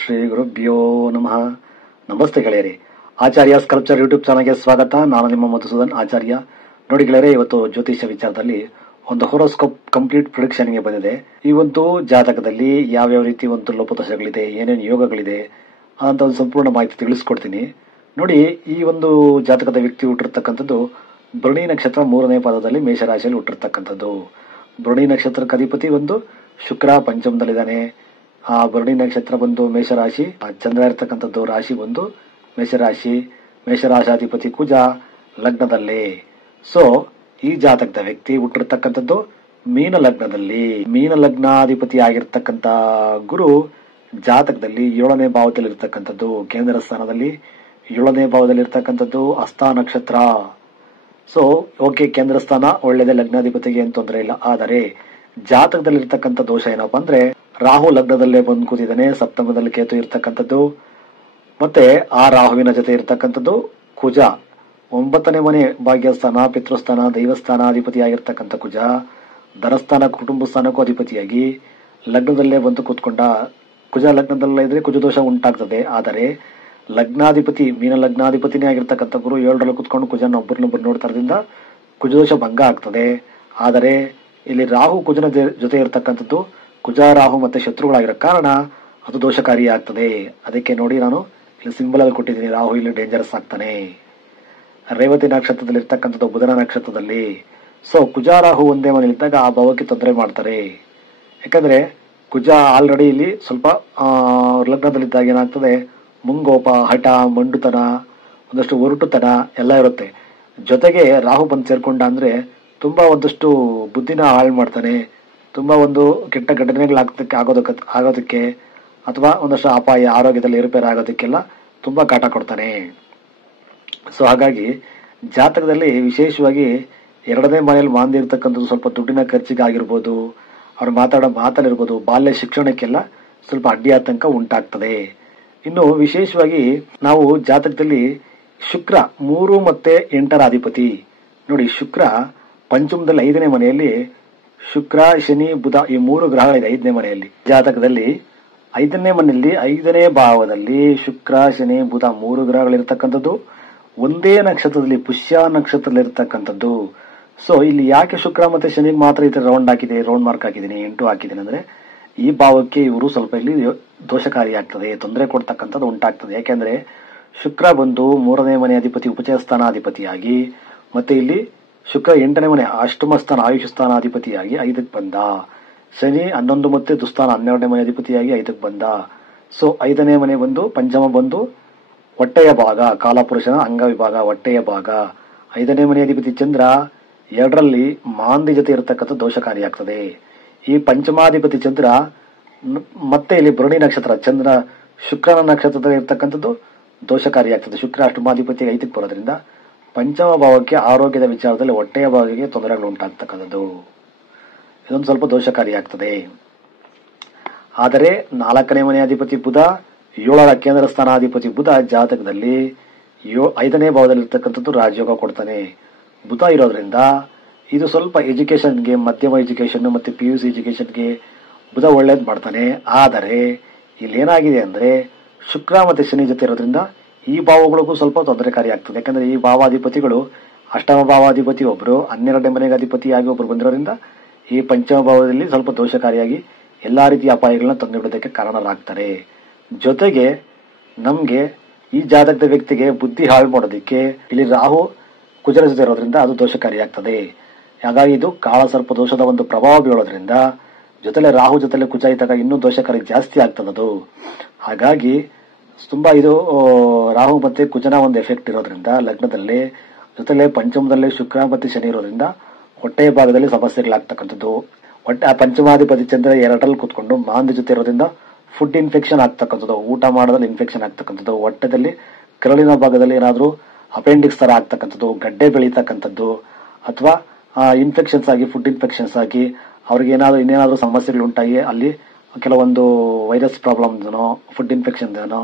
ಶ್ರೀ ಗುರುಭ್ಯೋ ನಮಃ. ನಮಸ್ತೆ ಗೆಳೆಯರಿ. ಆಚಾರ್ಯ ಸ್ಕಲ್ಪ್ಚರ್ ಯೂಟ್ಯೂಬ್ ಚಾನಲ್ಗೆ ಸ್ವಾಗತ. ನಾನು ನಿಮ್ಮ ಮಧುಸೂದನ್ ಆಚಾರ್ಯ. ನೋಡಿ ಗೆಳೆಯರೆ, ಇವತ್ತು ಜ್ಯೋತಿಷ್ಯ ವಿಚಾರದಲ್ಲಿ ಒಂದು ಹೊರೋಸ್ಕೋಪ್ ಕಂಪ್ಲೀಟ್ ಪ್ರಿಡಿಕ್ಷನ್ಗೆ ಬಂದಿದೆ. ಈ ಒಂದು ಜಾತಕದಲ್ಲಿ ಯಾವ್ಯಾವ ರೀತಿ ಒಂದು ಲೋಪದೋಷಗಳಿದೆ, ಏನೇನು ಯೋಗಗಳಿದೆ ಅಂತ ಒಂದು ಸಂಪೂರ್ಣ ಮಾಹಿತಿ ತಿಳಿಸ್ಕೊಡ್ತೀನಿ. ನೋಡಿ, ಈ ಒಂದು ಜಾತಕದ ವ್ಯಕ್ತಿ ಹುಟ್ಟಿರ್ತಕ್ಕಂಥದ್ದು ಭರಣಿ ನಕ್ಷತ್ರ 3ನೇ ಪಾದದಲ್ಲಿ ಮೇಷರಾಶಿಯಲ್ಲಿ ಹುಟ್ಟಿರ್ತಕ್ಕಂಥದ್ದು. ಭರಣಿ ನಕ್ಷತ್ರಕ್ಕೆ ಅಧಿಪತಿ ಒಂದು ಶುಕ್ರ ಪಂಚಮದಲ್ಲಿದ್ದಾನೆ. ಆ ಭರಣಿ ನಕ್ಷತ್ರ ಬಂದು ಮೇಷರಾಶಿ, ಚಂದ್ರ ಇರ್ತಕ್ಕಂಥದ್ದು ರಾಶಿ ಬಂದು ಮೇಷರಾಶಿ, ಮೇಷರಾಶಾಧಿಪತಿ ಕುಜ ಲಗ್ನದಲ್ಲಿ. ಸೊ ಈ ಜಾತಕದ ವ್ಯಕ್ತಿ ಹುಟ್ಟಿರ್ತಕ್ಕಂಥದ್ದು ಮೀನ ಲಗ್ನದಲ್ಲಿ. ಮೀನ ಲಗ್ನಾಧಿಪತಿ ಆಗಿರ್ತಕ್ಕಂಥ ಗುರು ಜಾತಕದಲ್ಲಿ 7ನೇ ಭಾವದಲ್ಲಿ ಇರ್ತಕ್ಕಂಥದ್ದು, ಕೇಂದ್ರ ಸ್ಥಾನದಲ್ಲಿ 7ನೇ ಭಾವದಲ್ಲಿ ಇರ್ತಕ್ಕಂಥದ್ದು ಹಸ್ತ ನಕ್ಷತ್ರ. ಸೊ ಓಕೆ, ಕೇಂದ್ರ ಸ್ಥಾನ ಒಳ್ಳೆಯದೇ, ಲಗ್ನಾಧಿಪತಿಗೆ ಏನು ತೊಂದರೆ ಇಲ್ಲ. ಆದರೆ ಜಾತಕದಲ್ಲಿ ಇರ್ತಕ್ಕಂಥ ದೋಷ ಏನಪ್ಪಾ ಅಂದ್ರೆ, ರಾಹು ಲಗ್ನದಲ್ಲೇ ಬಂದು ಕೂತಿದ್ದಾನೆ, ಸಪ್ತಮದಲ್ಲಿ ಕೇತು ಇರ್ತಕ್ಕಂಥದ್ದು, ಮತ್ತೆ ಆ ರಾಹುವಿನ ಜೊತೆ ಇರ್ತಕ್ಕಂಥದ್ದು ಕುಜ 9ನೇ ಮನೆ ಭಾಗ್ಯಸ್ಥಾನ, ಪಿತೃಸ್ಥಾನ, ದೈವಸ್ಥಾನ ಅಧಿಪತಿ ಆಗಿರ್ತಕ್ಕಂಥ ಕುಜ ಧನಸ್ಥಾನ, ಕುಟುಂಬ ಸ್ಥಾನಕ್ಕೂ ಅಧಿಪತಿಯಾಗಿ ಲಗ್ನದಲ್ಲೇ ಬಂದು ಕೂತ್ಕೊಂಡ. ಕುಜ ಲಗ್ನದಲ್ಲೇ ಇದ್ರೆ ಕುಜದೋಷ ಉಂಟಾಗ್ತದೆ. ಆದರೆ ಲಗ್ನಾಧಿಪತಿ, ಮೀನ ಲಗ್ನಾಧಿಪತಿನೇ ಆಗಿರ್ತಕ್ಕಂಥ ಗುರು 7ರಲ್ಲಿ ಕೂತ್ಕೊಂಡು ಕುಜನ ಒಬ್ಬರನ್ನೊಬ್ಬರು ನೋಡ್ತಾ ಇರೋದ್ರಿಂದ ಕುಜದೋಷ ಭಂಗ ಆಗ್ತದೆ. ಆದರೆ ಇಲ್ಲಿ ರಾಹು ಕುಜನ ಜೊತೆ ಇರ್ತಕ್ಕಂಥದ್ದು, ಕುಜ ರಾಹು ಮತ್ತೆ ಶತ್ರುಗಳಾಗಿರೋ ಕಾರಣ ಅದು ದೋಷಕಾರಿ ಆಗ್ತದೆ. ಅದಕ್ಕೆ ನೋಡಿ, ನಾನು ಇಲ್ಲಿ ಸಿಂಬಲ್ ಅಲ್ಲಿ ಕೊಟ್ಟಿದ್ದೀನಿ, ರಾಹು ಇಲ್ಲಿ ಡೇಂಜರಸ್ ಆಗ್ತಾನೆ. ರೇವತಿ ನಕ್ಷತ್ರದಲ್ಲಿ ಇರ್ತಕ್ಕಂಥದ್ದು ಬುಧನ ನಕ್ಷತ್ರದಲ್ಲಿ. ಸೊ ಕುಜ ರಾಹು ಒಂದೇ ಮನೆಯಲ್ಲಿದ್ದಾಗ ಆ ಭಾವಕ್ಕೆ ತೊಂದರೆ ಮಾಡ್ತಾರೆ. ಯಾಕಂದ್ರೆ ಕುಜ ಆಲ್ರೆಡಿ ಇಲ್ಲಿ ಸ್ವಲ್ಪ ಲಗ್ನದಲ್ಲಿದ್ದಾಗ ಏನಾಗ್ತದೆ, ಮುಂಗೋಪ, ಹಠ, ಮಂಡುತನ, ಒಂದಷ್ಟು ಒರಟುತನ ಎಲ್ಲ ಇರುತ್ತೆ. ಜೊತೆಗೆ ರಾಹು ಬಂದು ಸೇರ್ಕೊಂಡ ಅಂದ್ರೆ ತುಂಬಾ ಒಂದಷ್ಟು ಬುದ್ಧಿನ ಹಾಳು ಮಾಡ್ತಾನೆ. ತುಂಬಾ ಒಂದು ಕೆಟ್ಟ ಘಟನೆಗಳಾಗೋದಕ್ಕೆ ಆಗೋದಕ್ಕೆ ಅಥವಾ ಒಂದಷ್ಟು ಅಪಾಯ, ಆರೋಗ್ಯದಲ್ಲಿ ಏರುಪೇರು ಆಗೋದಕ್ಕೆಲ್ಲ ತುಂಬಾ ಕಾಟ ಕೊಡ್ತಾನೆ. ಸೊ ಹಾಗಾಗಿ ಜಾತಕದಲ್ಲಿ ವಿಶೇಷವಾಗಿ 2ನೇ ಮನೆಯಲ್ಲಿ ಮಾಂದಿ ಇರ್ತಕ್ಕಂಥದ್ದು ಸ್ವಲ್ಪ ದುಡ್ಡಿನ ಖರ್ಚಿಗೆ ಆಗಿರ್ಬೋದು, ಅವ್ರು ಮಾತಾಡೋ ಮಾತಲ್ಲಿರ್ಬೋದು, ಬಾಲ್ಯ ಶಿಕ್ಷಣಕ್ಕೆಲ್ಲ ಸ್ವಲ್ಪ ಅಡ್ಡಿ ಆತಂಕ ಉಂಟಾಗ್ತದೆ. ಇನ್ನು ವಿಶೇಷವಾಗಿ ನಾವು ಜಾತಕದಲ್ಲಿ ಶುಕ್ರ 3 ಮತ್ತೆ 8ರ ಅಧಿಪತಿ. ನೋಡಿ, ಶುಕ್ರ ಪಂಚಮದಲ್ಲಿ 5ನೇ ಮನೆಯಲ್ಲಿ, ಶುಕ್ರ ಶನಿ ಬುಧ ಈ 3 ಗ್ರಹಗಳಿದೆ 5ನೇ ಮನೆಯಲ್ಲಿ. ಜಾತಕದಲ್ಲಿ 5ನೇ ಮನೆಯಲ್ಲಿ 5ನೇ ಭಾವದಲ್ಲಿ ಶುಕ್ರ ಶನಿ ಬುಧ 3 ಗ್ರಹಗಳಿರ್ತಕ್ಕಂಥದ್ದು, ಒಂದೇ ನಕ್ಷತ್ರದಲ್ಲಿ ಪುಷ್ಯ ನಕ್ಷತ್ರದಲ್ಲಿ ಇರ್ತಕ್ಕಂಥದ್ದು. ಸೊ ಇಲ್ಲಿ ಯಾಕೆ ಶುಕ್ರ ಮತ್ತೆ ಶನಿಗೆ ಮಾತ್ರ ಈ ತರ ರೌಂಡ್ ಮಾರ್ಕ್ ಹಾಕಿದ್ದೀನಿ, 8 ಹಾಕಿದ್ದೀನಿ ಅಂದ್ರೆ, ಈ ಭಾವಕ್ಕೆ ಇವರು ಸ್ವಲ್ಪ ಇಲ್ಲಿ ದೋಷಕಾರಿ ಆಗ್ತದೆ, ತೊಂದರೆ ಕೊಡ್ತಕ್ಕಂಥದ್ದು ಉಂಟಾಗ್ತದೆ. ಯಾಕೆಂದ್ರೆ ಶುಕ್ರ ಬಂದು 3ನೇ ಮನೆ ಅಧಿಪತಿ, ಉಪಚಯ ಸ್ಥಾನಾಧಿಪತಿಯಾಗಿ, ಮತ್ತೆ ಇಲ್ಲಿ ಶುಕ್ರ 8ನೇ ಮನೆ ಅಷ್ಟಮ ಸ್ಥಾನ ಆಯುಷ ಸ್ಥಾನಾಧಿಪತಿಯಾಗಿ 5ಕ್ಕೆ ಬಂದ. ಶನಿ 11 ಮತ್ತೆ ದುಸ್ಥಾನ 12ನೇ ಮನೆ ಅಧಿಪತಿಯಾಗಿ 5ಕ್ಕೆ ಬಂದ. ಸೊ 5ನೇ ಮನೆ ಬಂದು ಪಂಚಮ ಬಂದು ಹೊಟ್ಟೆಯ ಭಾಗ, ಕಾಲಪುರುಷನ ಅಂಗ ವಿಭಾಗ, ಹೊಟ್ಟೆಯ ಭಾಗ. 5ನೇ ಮನೆ ಅಧಿಪತಿ ಚಂದ್ರ 2ರಲ್ಲಿ ಮಾಂದಿ ಜೊತೆ ಇರತಕ್ಕಂಥ ದೋಷಕಾರಿಯಾಗ್ತದೆ. ಈ ಪಂಚಮಾಧಿಪತಿ ಚಂದ್ರ ಮತ್ತೆ ಇಲ್ಲಿ ಭರಣಿ ನಕ್ಷತ್ರ, ಚಂದ್ರ ಶುಕ್ರನ ನಕ್ಷತ್ರದಲ್ಲಿ ಇರ್ತಕ್ಕಂಥದ್ದು ದೋಷಕಾರಿಯಾಗ್ತದೆ. ಶುಕ್ರ ಅಷ್ಟಮಾಧಿಪತಿ 5ಕ್ಕೆ ಬರೋದ್ರಿಂದ ಪಂಚಮ ಭಾವಕ್ಕೆ ಆರೋಗ್ಯದ ವಿಚಾರದಲ್ಲಿ ಹೊಟ್ಟೆಯ ಭಾಗಕ್ಕೆ ತೊಂದರೆಗಳು ಉಂಟಾಗ್ತಕ್ಕಂಥದ್ದು, ಇದೊಂದು ಸ್ವಲ್ಪ ದೋಷಕಾರಿಯಾಗ್ತದೆ. ಆದರೆ 4ನೇ ಮನೆ ಅಧಿಪತಿ ಬುಧ, 7ರ ಕೇಂದ್ರ ಸ್ಥಾನಾಧಿಪತಿ ಬುಧ ಜಾತಕದಲ್ಲಿ 5ನೇ ಭಾವದಲ್ಲಿ ಇರ್ತಕ್ಕಂಥದ್ದು ರಾಜಯೋಗ ಕೊಡ್ತಾನೆ. ಬುಧ ಇರೋದ್ರಿಂದ ಇದು ಸ್ವಲ್ಪ ಎಜುಕೇಶನ್ಗೆ, ಮಧ್ಯಮ ಎಜುಕೇಶನ್ ಮತ್ತೆ PUC ಎಜುಕೇಶನ್ಗೆ ಬುಧ ಒಳ್ಳೇದು ಮಾಡ್ತಾನೆ. ಆದರೆ ಇಲ್ಲಿ ಏನಾಗಿದೆ ಅಂದ್ರೆ, ಶುಕ್ರ ಮತ್ತೆ ಶನಿ ಜೊತೆ ಇರೋದ್ರಿಂದ ಈ ಭಾವಗಳಿಗೂ ಸ್ವಲ್ಪ ತೊಂದರೆಕಾರಿ ಆಗ್ತದೆ. ಯಾಕಂದ್ರೆ ಈ ಭಾವಾಧಿಪತಿಗಳು, ಅಷ್ಟಮ ಭಾವಾಧಿಪತಿ ಒಬ್ರು, 12ನೇ ಮನೆಗೆ ಅಧಿಪತಿಯಾಗಿ ಒಬ್ರು ಬಂದಿರೋದ್ರಿಂದ ಈ ಪಂಚಮ ಭಾವದಲ್ಲಿ ಸ್ವಲ್ಪ ದೋಷಕಾರಿಯಾಗಿ ಎಲ್ಲಾ ರೀತಿಯ ಅಪಾಯಗಳನ್ನ ತಂದುಬಿಡೋದಕ್ಕೆ ಕಾರಣರಾಗ್ತಾರೆ. ಜೊತೆಗೆ ನಮ್ಗೆ ಈ ಜಾತಕದ ವ್ಯಕ್ತಿಗೆ ಬುದ್ಧಿ ಹಾಳು ಮಾಡೋದಕ್ಕೆ ಇಲ್ಲಿ ರಾಹು ಕುಜರ ಜೊತೆ ಇರೋದ್ರಿಂದ ಅದು ದೋಷಕಾರಿಯಾಗ್ತದೆ. ಹಾಗಾಗಿ ಇದು ಕಾಳ ಸರ್ಪ ದೋಷದ ಒಂದು ಪ್ರಭಾವ ಬೀಳೋದ್ರಿಂದ, ಜೊತೆಲೆ ರಾಹು ಜೊತೆಲೆ ಕುಜ ಇದ್ದಾಗ ಇನ್ನೂ ದೋಷಕಾರಿ ಜಾಸ್ತಿ ಆಗ್ತದದು. ಹಾಗಾಗಿ ತುಂಬಾ ಇದು ರಾಹು ಮತ್ತೆ ಕುಜನ ಒಂದು ಎಫೆಕ್ಟ್ ಇರೋದ್ರಿಂದ ಲಗ್ನದಲ್ಲಿ, ಜೊತೆಲೆ ಪಂಚಮದಲ್ಲಿ ಶುಕ್ರ ಮತ್ತೆ ಶನಿ ಇರೋದ್ರಿಂದ ಹೊಟ್ಟೆಯ ಭಾಗದಲ್ಲಿ ಸಮಸ್ಯೆಗಳಾಗ್ತಕ್ಕಂಥದ್ದು. ಹೊಟ್ಟೆ ಪಂಚಮಾಧಿಪತಿ ಚಂದ್ರ 2ರಲ್ಲಿ ಕೂತ್ಕೊಂಡು ಮಾಂದಿ ಜೊತೆ ಇರೋದ್ರಿಂದ ಫುಡ್ ಇನ್ಫೆಕ್ಷನ್ ಆಗ್ತಕ್ಕಂಥದ್ದು, ಊಟ ಮಾಡೋದ್ರಲ್ಲಿ ಇನ್ಫೆಕ್ಷನ್ ಆಗ್ತಕ್ಕಂಥದ್ದು, ಹೊಟ್ಟೆದಲ್ಲಿ ಕರಳಿನ ಭಾಗದಲ್ಲಿ ಏನಾದ್ರೂ ಅಪೆಂಡಿಕ್ಸ್ ತರ ಆಗ್ತಕ್ಕಂಥದ್ದು, ಗಡ್ಡೆ ಬೆಳೀತಕ್ಕಂಥದ್ದು, ಅಥವಾ ಇನ್ಫೆಕ್ಷನ್ಸ್ ಆಗಿ, ಫುಡ್ ಇನ್ಫೆಕ್ಷನ್ಸ್ ಆಗಿ ಅವ್ರಿಗೆ ಇನ್ನೇನಾದ್ರೂ ಸಮಸ್ಯೆಗಳು ಉಂಟಾಗಿ ಅಲ್ಲಿ ಕೆಲವೊಂದು ವೈರಸ್ ಪ್ರಾಬ್ಲಮ್ ಏನೋ, ಫುಡ್ ಇನ್ಫೆಕ್ಷನ್ ಏನೋ,